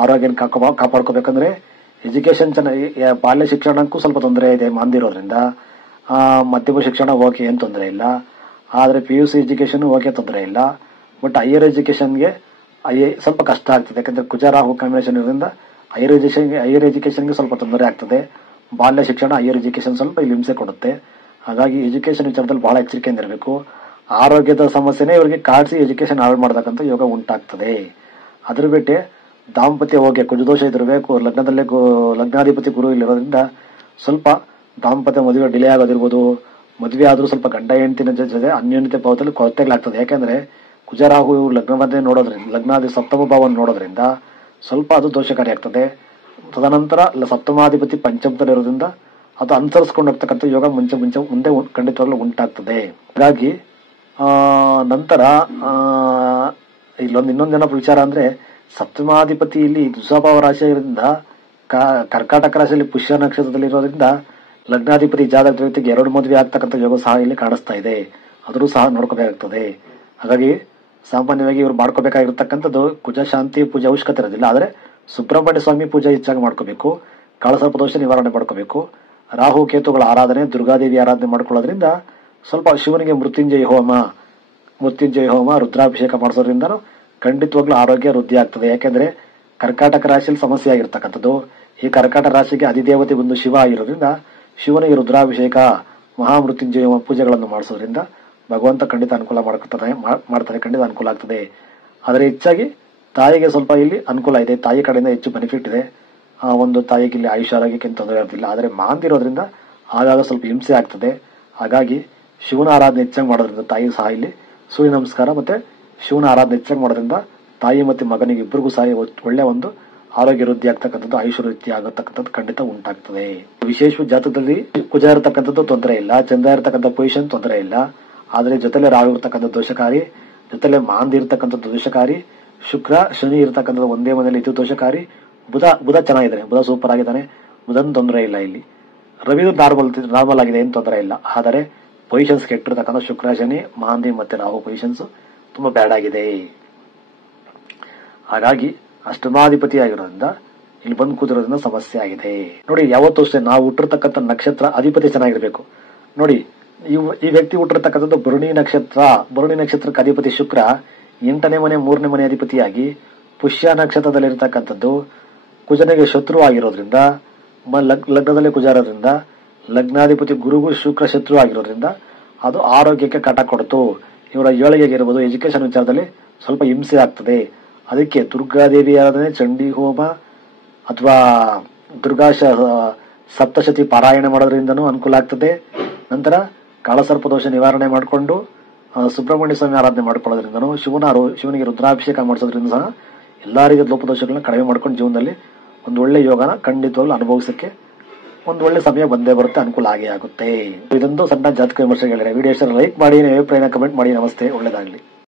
ಆರೋಗ್ಯ ಕಾಪಾಡ್ಕೋಬೇಕಂದ್ರೆ ಎಜುಕೇಶನ್ ಚೆನ್ನಾಗಿ, ಬಾಲ್ಯ ಶಿಕ್ಷಣಕ್ಕೂ ಸ್ವಲ್ಪ ತೊಂದರೆ ಇದೆ ಮಂದಿರೋದ್ರಿಂದ, ಮಧ್ಯಮ ಶಿಕ್ಷಣ ಓಕೆ ಏನ್ ತೊಂದರೆ ಇಲ್ಲ, ಆದ್ರೆ PUC ಎಜುಕೇಶನ್ ಓಕೆ ತೊಂದರೆ ಇಲ್ಲ. ಬಟ್ ಹೈಯರ್ ಎಜುಕೇಶನ್ಗೆ ಸ್ವಲ್ಪ ಕಷ್ಟ ಆಗ್ತದೆ, ಯಾಕಂದ್ರೆ ಕುಜ ರಾಹು ಕಾಂಬಿನೇಷನ್ ಇರೋದ್ರಿಂದ ಹೈಯರ್ ಎಜುಕೇಶನ್ಗೆ ಸ್ವಲ್ಪ ತೊಂದರೆ ಆಗ್ತದೆ. ಬಾಲ್ಯ ಶಿಕ್ಷಣ, ಹೈಯರ್ ಎಜುಕೇಶನ್ ಸ್ವಲ್ಪ ಇಲ್ಲಿ ಹಿಂಸೆ ಕೊಡುತ್ತೆ. ಹಾಗಾಗಿ ಎಜುಕೇಶನ್ ವಿಚಾರದಲ್ಲಿ ಬಹಳ ಎಚ್ಚರಿಕೆಯಿಂದ ಇರಬೇಕು. ಆರೋಗ್ಯದ ಸಮಸ್ಯೆನೇ ಇವರಿಗೆ ಕಾಡಿಸಿ ಎಜುಕೇಶನ್ ಹಾಳು ಮಾಡತಕ್ಕಂಥ ಯೋಗ ಉಂಟಾಗ್ತದೆ. ಅದ್ರ ಬಿಟ್ಟೆ ದಾಂಪತ್ಯ ಹೋಗಿ ಕುಜದೋಷ ಇದಿರಬೇಕು, ಲಗ್ನದಲ್ಲೇ ಲಗ್ನಾಧಿಪತಿ ಗುರು ಇಲ್ಲಿರೋದ್ರಿಂದ ಸ್ವಲ್ಪ ದಾಂಪತ್ಯ ಮದುವೆ ಡಿಲೇ ಆಗೋದಿರ್ಬೋದು, ಮದುವೆ ಆದ್ರೂ ಸ್ವಲ್ಪ ಗಂಡ ಹೆಂಡತಿನ ಜೊತೆ ಅನ್ಯೋನ್ಯತೆ ಭಾವದಲ್ಲಿ ಕೊರತೆಗಳಾಗ್ತದೆ. ಯಾಕಂದ್ರೆ ಕುಜರಾಹು ಲಗ್ನವನ್ನೇ ನೋಡೋದ್ರಿಂದ, ಲಗ್ನಾದಿ ಸಪ್ತಮ ಭಾವವನ್ನು ನೋಡೋದ್ರಿಂದ ಸ್ವಲ್ಪ ಅದು ದೋಷಕಾರಿ ಆಗ್ತದೆ. ತದನಂತರ ಸಪ್ತಮಾಧಿಪತಿ ಪಂಚಮದಲ್ಲಿರೋದ್ರಿಂದ ಅದು ಅನುಸರಿಸ್ಕೊಂಡು ಹೋಗ್ತಕ್ಕಂಥ ಯೋಗ ಮುಂದೆ ಖಂಡಿತವಾಗ್ಲೂ ಉಂಟಾಗ್ತದೆ. ಹಾಗಾಗಿ ನಂತರ ಇನ್ನೊಂದೇನೋ ವಿಚಾರ ಅಂದ್ರೆ, ಸಪ್ತಮಾಧಿಪತಿ ಇಲ್ಲಿ ದುಸ್ವಭಾವ ರಾಶಿ ಇರೋದ್ರಿಂದ, ಕರ್ಕಾಟಕ ರಾಶಿಯಲ್ಲಿ ಪುಷ್ಯ ನಕ್ಷತ್ರದಲ್ಲಿ ಇರೋದ್ರಿಂದ ಲಗ್ನಾಧಿಪತಿ ಜಾತಕ ಜೊತೆಗೆ 2 ಮದುವೆ ಆಗ್ತಕ್ಕಂಥ ಯೋಗ ಸಹ ಇಲ್ಲಿ ಕಾಣಿಸ್ತಾ ಇದೆ. ಅದರೂ ಸಹ ನೋಡ್ಕೋಬೇಕಾಗ್ತದೆ. ಹಾಗಾಗಿ ಸಾಮಾನ್ಯವಾಗಿ ಇವ್ರು ಮಾಡ್ಕೋಬೇಕಾಗಿರ್ತಕ್ಕಂಥದ್ದು ಕುಜ ಶಾಂತಿ ಪೂಜೆ ಅವಶ್ಯಕತೆ ಇರೋದಿಲ್ಲ, ಆದ್ರೆ ಸುಬ್ರಹ್ಮಣ್ಯ ಸ್ವಾಮಿ ಪೂಜೆ ಹೆಚ್ಚಾಗಿ ಮಾಡ್ಕೋಬೇಕು, ಕಾಳಸರ್ಪ ದೋಷ ನಿವಾರಣೆ ಮಾಡ್ಕೋಬೇಕು, ರಾಹು ಕೇತುಗಳ ಆರಾಧನೆ, ದುರ್ಗಾದೇವಿ ಆರಾಧನೆ ಮಾಡ್ಕೊಳ್ಳೋದ್ರಿಂದ ಸ್ವಲ್ಪ ಶಿವನಿಗೆ ಮೃತ್ಯುಂಜಯ ಹೋಮ, ರುದ್ರಾಭಿಷೇಕ ಮಾಡಿಸೋದ್ರಿಂದ ಖಂಡಿತವಾಗ್ಲೂ ಆರೋಗ್ಯ ವೃದ್ಧಿ ಆಗ್ತದೆ. ಯಾಕೆಂದ್ರೆ ಕರ್ಕಾಟಕ ರಾಶಿಯಲ್ಲಿ ಸಮಸ್ಯೆ ಆಗಿರ್ತಕ್ಕಂಥದ್ದು, ಈ ಕರ್ಕಾಟ ರಾಶಿಗೆ ಅಧಿದೇವತೆ ಒಂದು ಶಿವ ಆಗಿರೋದ್ರಿಂದ ಶಿವನಿಗೆ ರುದ್ರಾಭಿಷೇಕ ಮಹಾಮೃತ್ಯುಂಜಯ ಪೂಜೆಗಳನ್ನು ಮಾಡಿಸೋದ್ರಿಂದ ಭಗವಂತ ಖಂಡಿತ ಅನುಕೂಲ ಮಾಡ್ತಾರೆ, ಖಂಡಿತ ಅನುಕೂಲ ಆಗ್ತದೆ. ಆದರೆ ಹೆಚ್ಚಾಗಿ ತಾಯಿಗೆ ಸ್ವಲ್ಪ ಇಲ್ಲಿ ಅನುಕೂಲ ಇದೆ, ತಾಯಿ ಕಡೆಯಿಂದ ಹೆಚ್ಚು ಬೆನಿಫಿಟ್ ಇದೆ. ಒಂದು ತಾಯಿಗೆ ಇಲ್ಲಿ ಆಯುಷ್ಯ ಆರೋಗ್ಯಕ್ಕೆ ತೊಂದರೆ ಇರೋದಿಲ್ಲ. ಆದರೆ ಮಾಂದಿರೋದ್ರಿಂದ ಆಗಾಗ ಸ್ವಲ್ಪ ಹಿಂಸೆ ಆಗ್ತದೆ. ಹಾಗಾಗಿ ಶಿವನ ಆರಾಧನೆ ಹೆಚ್ಚಾಗಿ ಮಾಡೋದ್ರಿಂದ ತಾಯಿ ಸಹ ಇಲ್ಲಿ ಸೂರ್ಯ ನಮಸ್ಕಾರ ಮತ್ತೆ ಶಿವನ ಆರಾಧನೆ ಹೆಚ್ಚಾಗಿ ಮಾಡೋದ್ರಿಂದ ತಾಯಿ ಮತ್ತೆ ಮಗನಿಗೆ ಇಬ್ಬರಿಗೂ ಸಹ ಒಳ್ಳೆ ಒಂದು ಆರೋಗ್ಯ ವೃದ್ಧಿ ಆಗ್ತಕ್ಕಂಥದ್ದು, ಆಯುಷ್ಯ ವೃದ್ಧಿ ಆಗತಕ್ಕಂಥದ್ದು ಖಂಡಿತ ಉಂಟಾಗ್ತದೆ. ವಿಶೇಷ ಜಾತಕದಲ್ಲಿ ಕುಜ ಇರತಕ್ಕಂಥದ್ದು ತೊಂದರೆ ಇಲ್ಲ, ಚಂದ್ರ ಇರತಕ್ಕಂಥ ಪೊಸಿಷನ್ ತೊಂದರೆ ಇಲ್ಲ. ಆದರೆ ಜೊತೆಲೆ ರಾಹು ಇರತಕ್ಕಂಥ ದೋಷಕಾರಿ, ಜೊತೆಲೆ ಮಾಂದಿ ಇರತಕ್ಕಂಥ ದೋಷಕಾರಿ, ಶುಕ್ರ ಶನಿ ಇರತಕ್ಕಂಥದ್ದು ಒಂದೇ ಮನೆಯಲ್ಲಿ ಇದು ದೋಷಕಾರಿ. ಬುಧ ಚೆನ್ನಾಗಿದ್ದಾನೆ, ಬುಧ ಸೂಪರ್ ಆಗಿದ್ದಾನೆ, ಬುಧನ್ ತೊಂದರೆ ಇಲ್ಲ. ಇಲ್ಲಿ ರವಿದು ನಾರ್ಮಲ್ ಆಗಿದೆ, ಏನು ತೊಂದರೆ ಇಲ್ಲ. ಆದರೆ ಪೊಸಿಷನ್ಸ್ ಕೆಟ್ಟಿರ್ತಕ್ಕಂಥ ಶುಕ್ರ ಶನಿ ಮಾಂದಿ ಮತ್ತೆ ರಾಹು ಪೊಸಿಷನ್ಸ್ ತುಂಬಾ ಬ್ಯಾಡ್ ಆಗಿದೆ. ಹಾಗಾಗಿ ಅಷ್ಟಮಾಧಿಪತಿ ಆಗಿರೋದ್ರಿಂದ ಇಲ್ಲಿ ಬಂದು ಕೂತಿರೋದ್ರಿಂದ ಸಮಸ್ಯೆ ಆಗಿದೆ. ನೋಡಿ, ಯಾವತ್ತೂ ಅಷ್ಟೇ ನಾವು ಹುಟ್ಟಿರ್ತಕ್ಕಂಥ ನಕ್ಷತ್ರ ಅಧಿಪತಿ ಚೆನ್ನಾಗಿರ್ಬೇಕು. ನೋಡಿ, ಈ ವ್ಯಕ್ತಿ ಹುಟ್ಟಿರ್ತಕ್ಕಂಥದ್ದು ಭರಣಿ ನಕ್ಷತ್ರ. ಭರಣಿ ನಕ್ಷತ್ರಕ್ಕೆ ಅಧಿಪತಿ ಶುಕ್ರ 8ನೇ ಮನೆ 3ನೇ ಮನೆ ಅಧಿಪತಿಯಾಗಿ ಪುಷ್ಯ ನಕ್ಷತ್ರದಲ್ಲಿರ್ತಕ್ಕಂಥದ್ದು ಕುಜನಿಗೆ ಶತ್ರು ಆಗಿರೋದ್ರಿಂದ, ಲಗ್ನದಲ್ಲಿ ಕುಜ ಇರೋದ್ರಿಂದ, ಲಗ್ನಾಧಿಪತಿ ಗುರುಗೂ ಶುಕ್ರ ಶತ್ರು ಆಗಿರೋದ್ರಿಂದ ಅದು ಆರೋಗ್ಯಕ್ಕೆ ಕಟ ಕೊಡ್ತು. ಇವರ ಏಳಿಗೆಗೆ ಇರ್ಬೋದು, ಎಜುಕೇಶನ್ ವಿಚಾರದಲ್ಲಿ ಸ್ವಲ್ಪ ಹಿಂಸೆ ಆಗ್ತದೆ. ಅದಕ್ಕೆ ದುರ್ಗಾದೇವಿ ಆರಾಧನೆ, ಚಂಡಿ ಹೋಮ ಅಥವಾ ದುರ್ಗಾ ಸಪ್ತಶತಿ ಪಾರಾಯಣ ಮಾಡೋದ್ರಿಂದನೂ ಅನುಕೂಲ ಆಗ್ತದೆ. ನಂತರ ಕಾಳಸರ್ಪ ದೋಷ ನಿವಾರಣೆ ಮಾಡಿಕೊಂಡು ಸುಬ್ರಹ್ಮಣ್ಯ ಸ್ವಾಮಿ ಆರಾಧನೆ ಮಾಡ್ಕೊಳ್ಳೋದ್ರಿಂದನೂ, ಶಿವನಿಗೆ ರುದ್ರಾಭಿಷೇಕ ಮಾಡಿಸೋದ್ರಿಂದ ಸಹ ಎಲ್ಲಾ ರೀತಿಯ ಲೋಪದೋಷಗಳನ್ನ ಕಡಿಮೆ ಮಾಡ್ಕೊಂಡು ಜೀವನದಲ್ಲಿ ಒಂದು ಒಳ್ಳೆ ಯೋಗನ ಖಂಡಿತವಾಗ್ಲೂ ಅನುಭವಿಸಕ್ಕೆ ಒಂದು ಒಳ್ಳೆ ಸಮಯ ಬಂದೇ ಬರುತ್ತೆ, ಅನುಕೂಲ ಆಗೇ ಆಗುತ್ತೆ. ಇದೊಂದು ಸಣ್ಣ ಜಾತಕ ವಿಮರ್ಶೆಗಳಿದೆ. ವಿಡಿಯೋ ಲೈಕ್ ಮಾಡಿ, ಅಭಿಪ್ರಾಯನ ಕಮೆಂಟ್ ಮಾಡಿ. ನಮಸ್ತೆ, ಒಳ್ಳೆದಾಗ್ಲಿ.